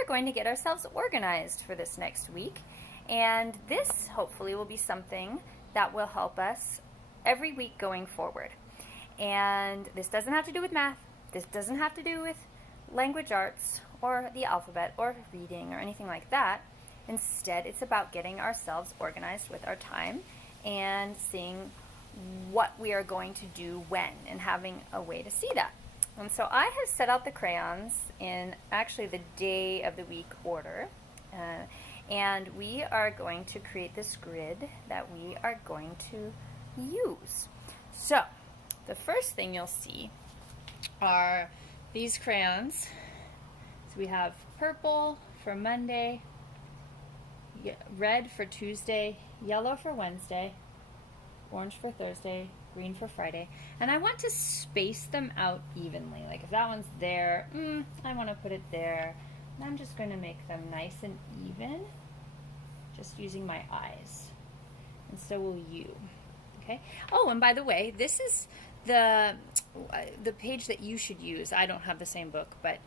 are going to get ourselves organized for this next week. And this hopefully will be something that will help us every week going forward. And this doesn't have to do with math. This doesn't have to do with language arts or the alphabet or reading or anything like that. Instead, it's about getting ourselves organized with our time and seeing what we are going to do when and having a way to see that. And so I have set out the crayons in actually the day of the week order. And we are going to create this grid that we are going to use. So the first thing you'll see are these crayons. So we have purple for Monday, red for Tuesday, yellow for Wednesday, orange for Thursday, green for Friday. And I want to space them out evenly. Like if that one's there, I want to put it there. And I'm just going to make them nice and even, just using my eyes. And so will you. Okay. Oh, and by the way, this is the page that you should use. I don't have the same book, but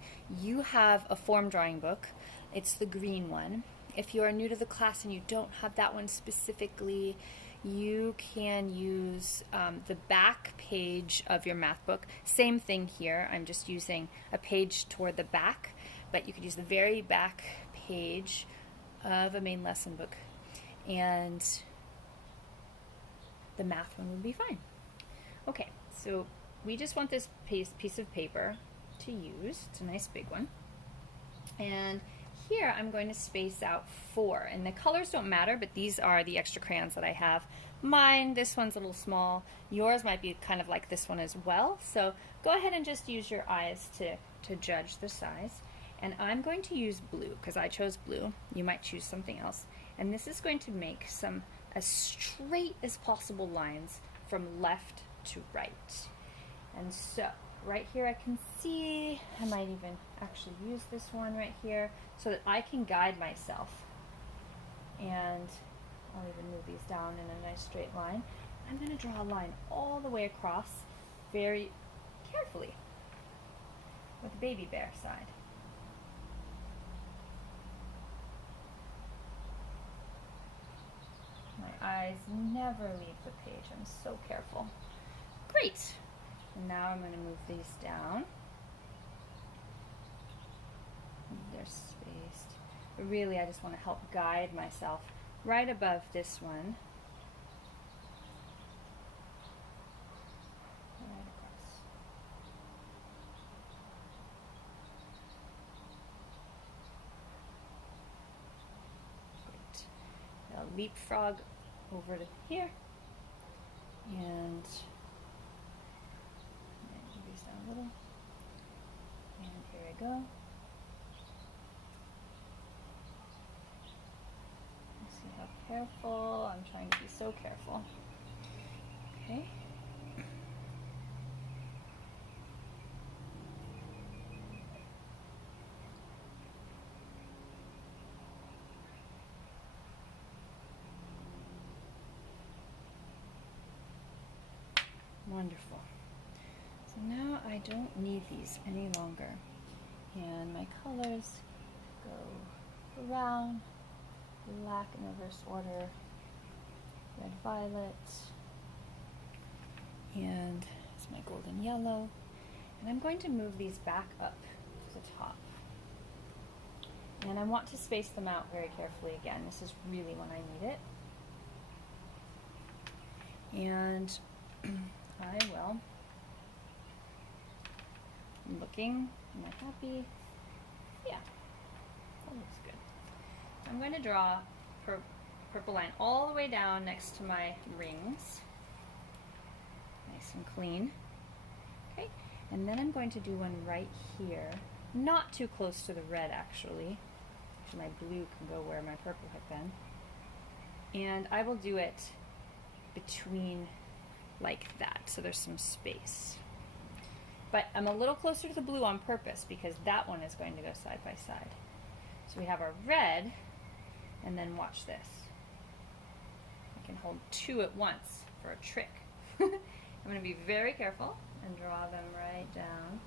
you have a form drawing book. It's the green one. If you are new to the class and you don't have that one specifically, you can use the back page of your math book. Same thing here. I'm just using a page toward the back, but you could use the very back page of a main lesson book, and the math one would be fine. Okay, so we just want this piece of paper to use. It's a nice big one. And here I'm going to space out 4. And the colors don't matter, but these are the extra crayons that I have. Mine, this one's a little small. Yours might be kind of like this one as well. So go ahead and just use your eyes to judge the size. And I'm going to use blue because I chose blue. You might choose something else. And this is going to make some as straight as possible lines from left to right. And so right here I can see, I might even actually use this one right here so that I can guide myself. And I'll even move these down in a nice straight line. I'm going to draw a line all the way across very carefully with the baby bear side. My eyes never leave the page. I'm so careful. Great. And now I'm going to move these down. They're spaced. But really, I just want to help guide myself right above this one. Right across. Great. I'll leapfrog over to here. And move these down a little. And here I go. See how careful. I'm trying to be so careful. Okay. Wonderful. So now I don't need these any longer. And my colors go brown, black in reverse order, red, violet, and it's my golden yellow. And I'm going to move these back up to the top. And I want to space them out very carefully again. This is really when I need it. And I will. I'm looking. Am I happy? Yeah, that looks good. I'm going to draw purple line all the way down next to my rings. Nice and clean. Okay, and then I'm going to do one right here. Not too close to the red, actually. So my blue can go where my purple had been. And I will do it between like that, so there's some space. But I'm a little closer to the blue on purpose because that one is going to go side by side. So we have our red, and then watch this. I can hold 2 at once for a trick. I'm going to be very careful and draw them right down.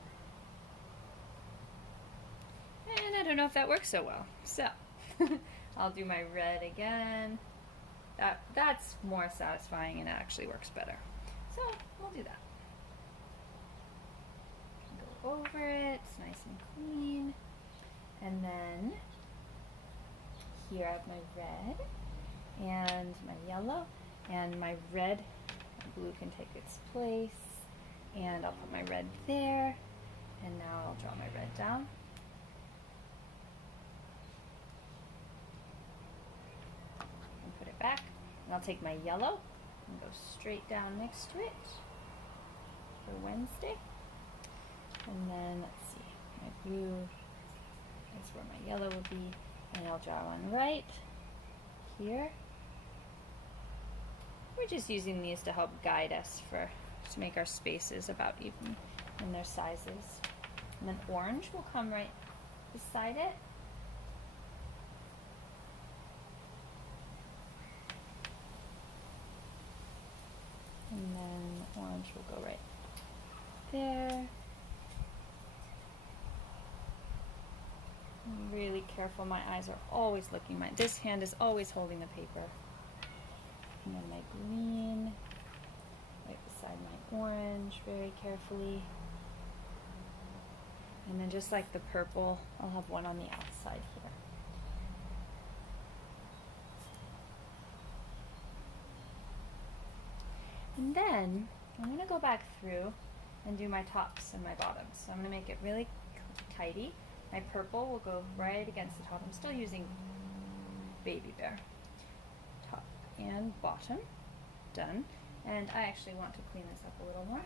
And I don't know if that works so well. So I'll do my red again. That's more satisfying and it actually works better. So we'll do that. Go over it, it's nice and clean. And then here I have my red and my yellow, and my red and blue can take its place. And I'll put my red there, and now I'll draw my red down. And put it back. And I'll take my yellow and go straight down next to it for Wednesday. And then let's see, my blue is where my yellow will be, and I'll draw one right here. We're just using these to help guide us to make our spaces about even in their sizes. And then orange will come right beside it. And then orange will go right there. I'm really careful, my eyes are always looking, this hand is always holding the paper. And then my green, right beside my orange, very carefully. And then just like the purple, I'll have one on the outside here. And then I'm going to go back through and do my tops and my bottoms. So I'm going to make it really tidy. My purple will go right against the top. I'm still using Baby Bear. Top and bottom, done. And I actually want to clean this up a little more,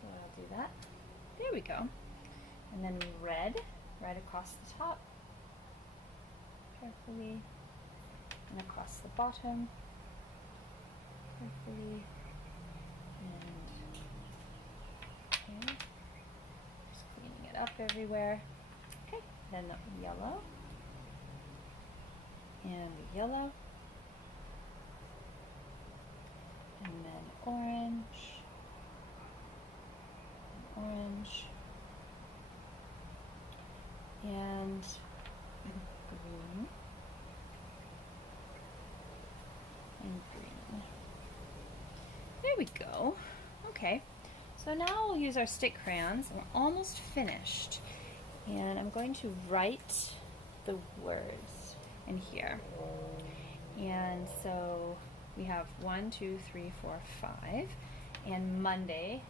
so I'll do that. There we go. And then red, right across the top, carefully, and across the bottom, carefully, and okay, just cleaning it up everywhere. Okay, then the yellow, and the yellow, and then orange, and orange, and green, and green. There we go. Okay, so now we'll use our stick crayons. We're almost finished. And I'm going to write the words in here. And so we have 1, 2, 3, 4, 5. And Monday,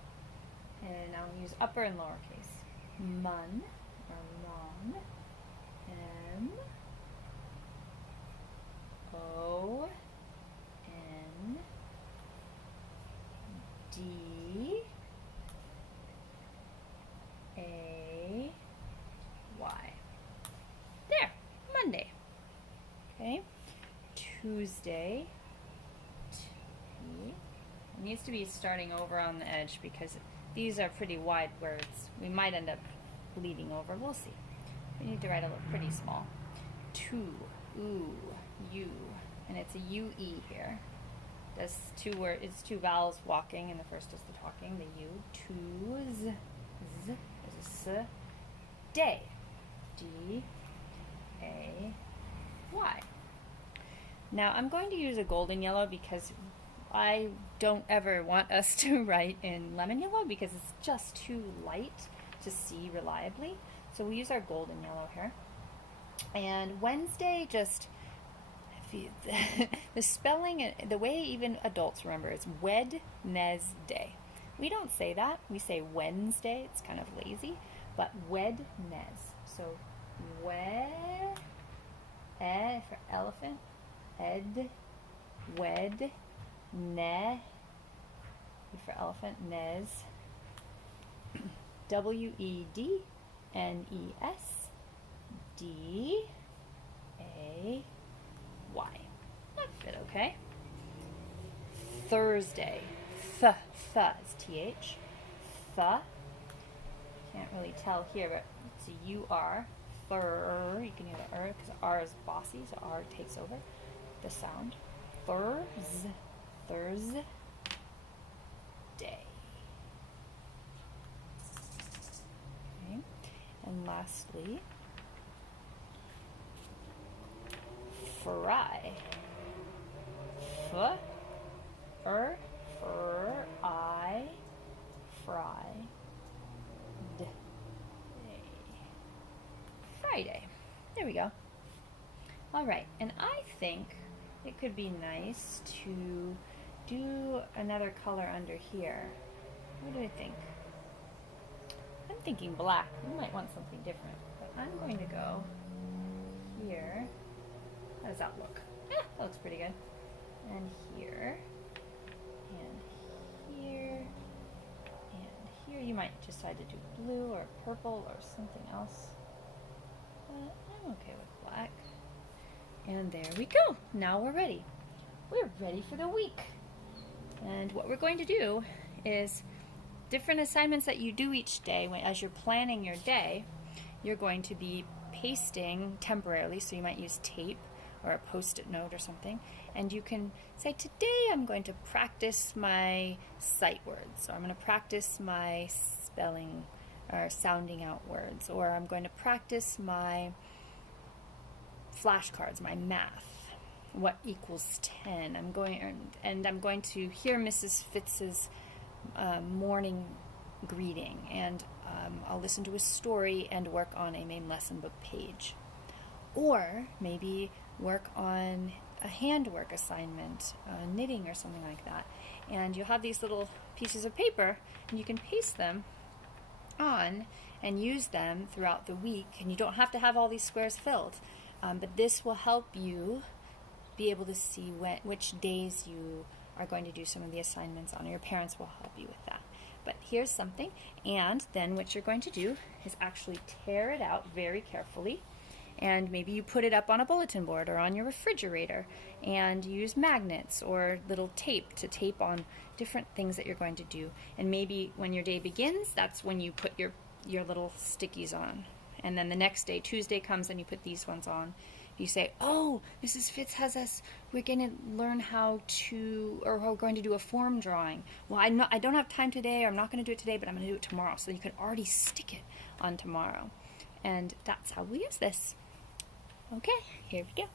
and I'll use upper and lowercase. Mun, or mon, M, O, N, D, A, Y. There, Monday. Okay, Tuesday, T. It needs to be starting over on the edge because these are pretty wide words. We might end up bleeding over. We'll see. We need to write a little pretty small. Two, oo, U, and it's a UE here. There's it's two vowels walking, and the first is the talking, the U. Tues, Z, is a S. Day, D, A, Y. Now I'm going to use a golden yellow because I don't ever want us to write in lemon yellow because it's just too light to see reliably. So we use our golden yellow here. And Wednesday, just the spelling, the way even adults remember, is Wednesday. We don't say that. We say Wednesday. It's kind of lazy. But Wednes. So for elephant. Ed. Wed. Ne. For elephant. Nes. W-E-D. N-E-S. D-A. Y. That fit okay. Thursday. Th is T-H. Th. Can't really tell here, but it's a U-R. Thur. You can hear the R because R is bossy, so R takes over the sound. Thurs. Thursday. Okay. And lastly, fry. F, I, fry, d, Friday. There we go. All right, and I think it could be nice to do another color under here. What do I think? I'm thinking black. You might want something different, but I'm going to go here. How does that look? Yeah, that looks pretty good. And here, and here, and here. You might decide to do blue or purple or something else. I'm okay with black. And there we go. Now we're ready. We're ready for the week. And what we're going to do is different assignments that you do each day, as you're planning your day, you're going to be pasting temporarily, so you might use tape or a post-it note or something, and you can say, today I'm going to practice my sight words, or I'm going to practice my spelling or sounding out words, or I'm going to practice my flashcards, my math, what equals 10. I'm going to hear Mrs. Fitz's morning greeting, and I'll listen to a story and work on a main lesson book page. Or maybe work on a handwork assignment, knitting or something like that. And you'll have these little pieces of paper, and you can paste them on and use them throughout the week. And you don't have to have all these squares filled. But this will help you be able to see which days you are going to do some of the assignments on. Your parents will help you with that. But here's something, and then what you're going to do is actually tear it out very carefully, and maybe you put it up on a bulletin board or on your refrigerator, and use magnets or little tape to tape on different things that you're going to do. And maybe when your day begins, that's when you put your little stickies on. And then the next day, Tuesday comes, and you put these ones on. You say, oh, Mrs. Fitz has us, we're going to learn how to, or we're going to do a form drawing. Well, I don't have time today, or I'm not going to do it today, but I'm going to do it tomorrow. So you can already stick it on tomorrow. And that's how we use this. Okay, here we go.